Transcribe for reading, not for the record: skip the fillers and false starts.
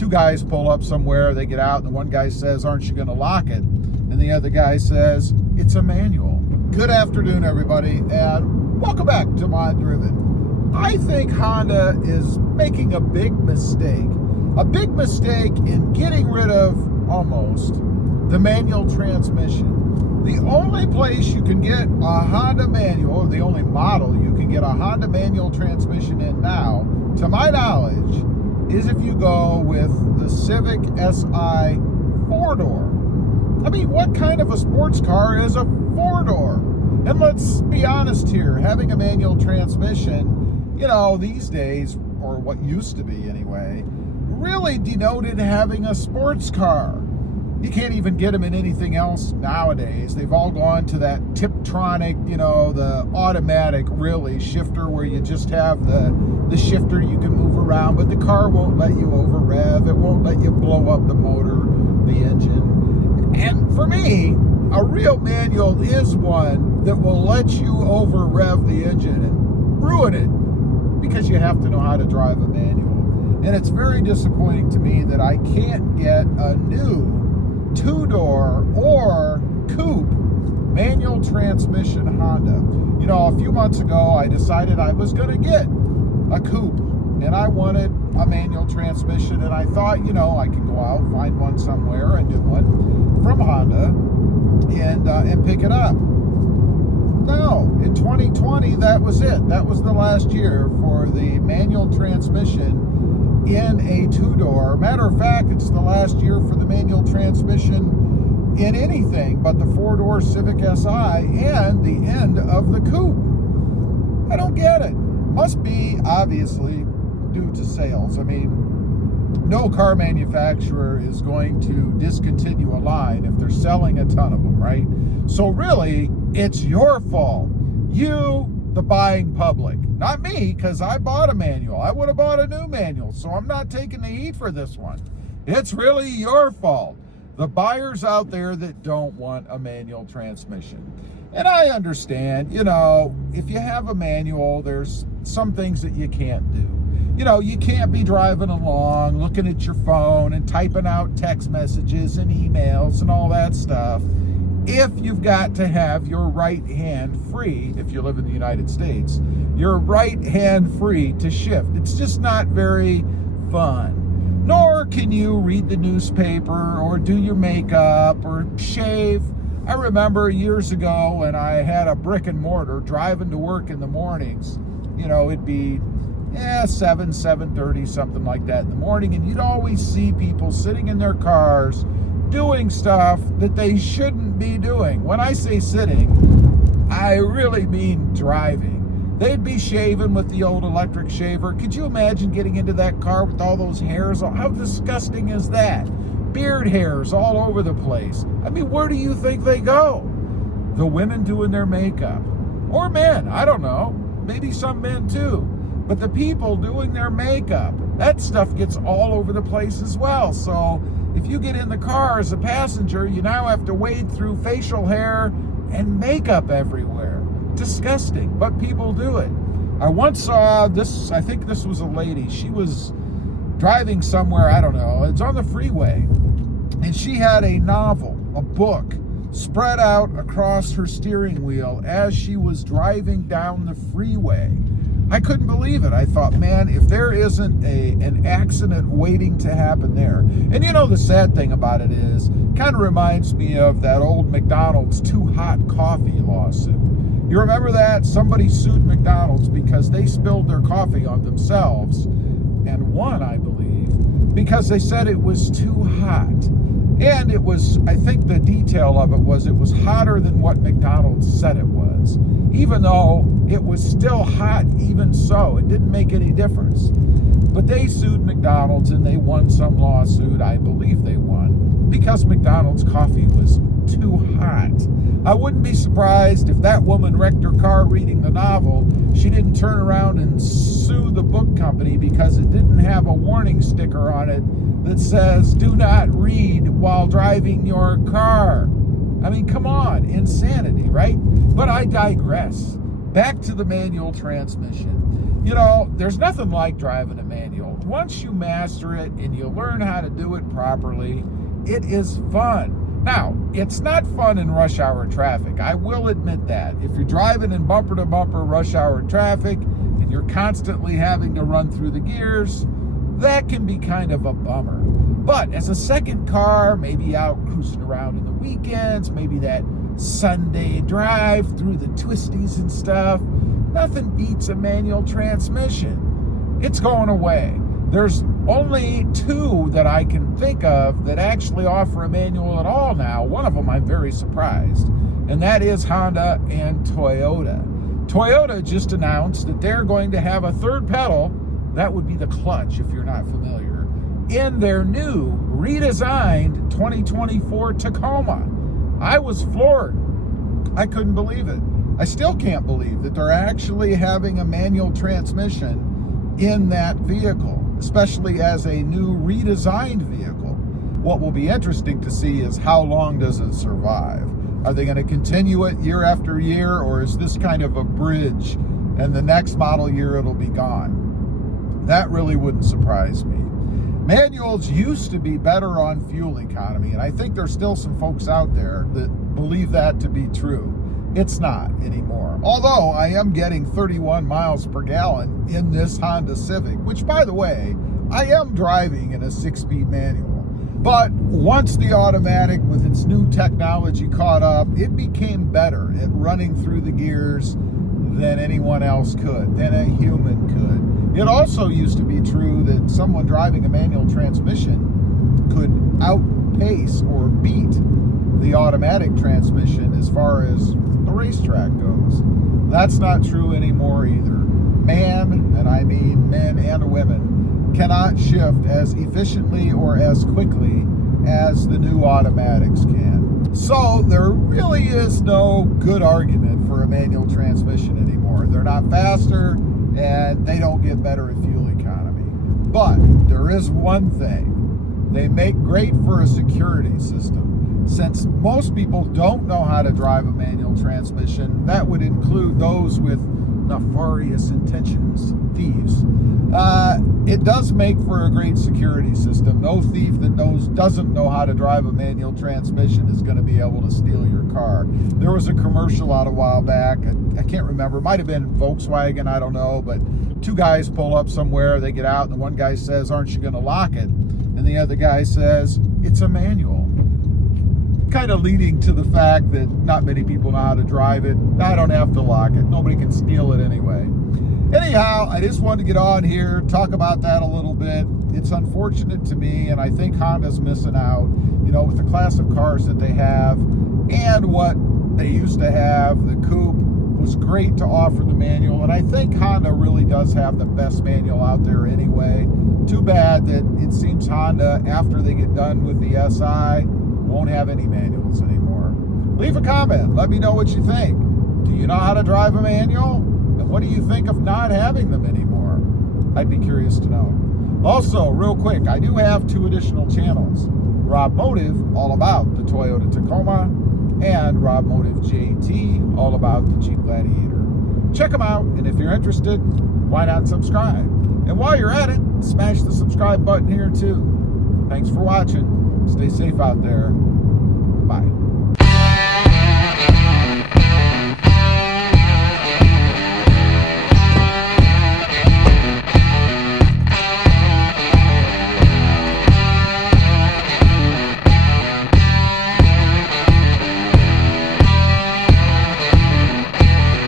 two guys pull up somewhere, they get out, and the one guy says, "Aren't you going to lock it?" And the other guy says, "It's a manual." Good afternoon, everybody, and welcome back to Mod Driven. I think Honda is making a big mistake in getting rid of almost the manual transmission. The only place you can get a Honda manual, or the only model you can get a Honda manual transmission in now, to my knowledge, is if you go with the Civic Si 4-door. I mean, what kind of a sports car is a 4-door? And let's be honest here, having a manual transmission, you know, these days, or what used to be anyway, really denoted having a sports car. You can't even get them in anything else nowadays. They've all gone to that Tiptronic, you know, the automatic, really, shifter where you just have the shifter you can move around, but the car won't let you over rev. It won't let you blow up the motor, the engine. And for me, a real manual is one that will let you over rev the engine and ruin it, because you have to know how to drive a manual. And it's very disappointing to me that I can't get a new 2-door or coupe manual transmission Honda. You know, a few months ago, I decided I was going to get a coupe, and I wanted a manual transmission, and I thought, you know, I could go out, find one somewhere, a new one from Honda, and pick it up. No, in 2020, that was it. That was the last year for the manual transmission in a 2-door. Matter of fact, it's the last year for the manual transmission in anything but the 4-door Civic Si and the end of the coupe. I don't get it. Must be, obviously, due to sales. I mean, no car manufacturer is going to discontinue a line if they're selling a ton of them, right? So really, it's your fault. You, the buying public. Not me, because I bought a manual. I would have bought a new manual, so I'm not taking the heat for this one. It's really your fault. The buyers out there that don't want a manual transmission. And I understand, you know, if you have a manual, there's some things that you can't do. You know, you can't be driving along, looking at your phone and typing out text messages and emails and all that stuff, if you've got to have your right hand free, if you live in the United States, your right hand free to shift. It's just not very fun. Nor can you read the newspaper or do your makeup or shave. I remember years ago when I had a brick and mortar driving to work in the mornings, you know, it'd be 7:30, something like that in the morning, and you'd always see people sitting in their cars doing stuff that they shouldn't be doing. When I say sitting, I really mean driving. They'd be shaving with the old electric shaver. Could you imagine getting into that car with all those hairs? How disgusting is that? Beard hairs all over the place. I mean, where do you think they go? The women doing their makeup. Or men, I don't know. Maybe some men too. But the people doing their makeup, that stuff gets all over the place as well. So if you get in the car as a passenger, you now have to wade through facial hair and makeup everywhere. Disgusting, but people do it. I once saw this, I think this was a lady. She was driving somewhere, I don't know, it's on the freeway. And she had a novel, a book, spread out across her steering wheel as she was driving down the freeway. I couldn't believe it. I thought, man, if there isn't an accident waiting to happen there. And you know, the sad thing about it is, kind of reminds me of that old McDonald's Too Hot Coffee lawsuit. You remember that? Somebody sued McDonald's because they spilled their coffee on themselves and won, I believe, because they said it was too hot. And it was, I think the detail of it was hotter than what McDonald's said it was. Even though it was still hot, even so, it didn't make any difference. But they sued McDonald's and they won some lawsuit. I believe they won because McDonald's coffee was too hot. I wouldn't be surprised if that woman wrecked her car reading the novel. She didn't turn around and sue the book company because it didn't have a warning sticker on it that says, "Do not read while driving your car." I mean, come on, insanity, right? But I digress. Back to the manual transmission. You know, there's nothing like driving a manual. once you master it and you learn how to do it properly, it is fun. Now, it's not fun in rush hour traffic. I will admit that. If you're driving in bumper-to-bumper rush hour traffic and you're constantly having to run through the gears, that can be kind of a bummer. But as a second car, maybe out cruising around in the weekends, maybe that Sunday drive through the twisties and stuff, nothing beats a manual transmission. It's going away. There's only two that I can think of that actually offer a manual at all now. One of them I'm very surprised, and that is Honda and Toyota. Toyota just announced that they're going to have a third pedal, that would be the clutch if you're not familiar, in their new redesigned 2024 Tacoma. I was floored. I couldn't believe it. I still can't believe that they're actually having a manual transmission in that vehicle, especially as a new redesigned vehicle. What will be interesting to see is how long does it survive? Are they going to continue it year after year, or is this kind of a bridge and the next model year it'll be gone? That really wouldn't surprise me. Manuals used to be better on fuel economy, and I think there's still some folks out there that believe that to be true. It's not anymore. Although I am getting 31 miles per gallon in this Honda Civic, which, by the way, I am driving in a 6-speed manual. But once the automatic with its new technology caught up, it became better at running through the gears than anyone else could, than a human could. It also used to be true that someone driving a manual transmission could outpace or beat the automatic transmission as far as the racetrack goes. That's not true anymore either. Man, and I mean men and women, cannot shift as efficiently or as quickly as the new automatics can. So there really is no good argument for a manual transmission anymore. They're not faster and they don't get better at fuel economy. But there is one thing. They make great for a security system. Since most people don't know how to drive a manual transmission, that would include those with nefarious intentions, thieves. It does make for a great security system. No thief that doesn't know how to drive a manual transmission is going to be able to steal your car. There was a commercial out a while back. I can't remember. It might have been Volkswagen. I don't know. But two guys pull up somewhere. They get out, and the one guy says, "Aren't you going to lock it?" And the other guy says, "It's a manual." Kind of leading to the fact that not many people know how to drive it. I don't have to lock it. Nobody can steal it anyway. Anyhow, I just wanted to get on here, talk about that a little bit. It's unfortunate to me, and I think Honda's missing out, with the class of cars that they have and what they used to have. The Coupe was great to offer the manual, and I think Honda really does have the best manual out there anyway. Too bad that it seems Honda, after they get done with the SI, won't have any manuals anymore. Leave a comment. Let me know what you think. Do you know how to drive a manual? And what do you think of not having them anymore? I'd be curious to know. Also, real quick, I do have 2 additional channels. Rob Motive, all about the Toyota Tacoma, and Rob Motive JT, all about the Jeep Gladiator. Check them out, and if you're interested, why not subscribe? And while you're at it, smash the subscribe button here too. Thanks for watching. Stay safe out there. Bye.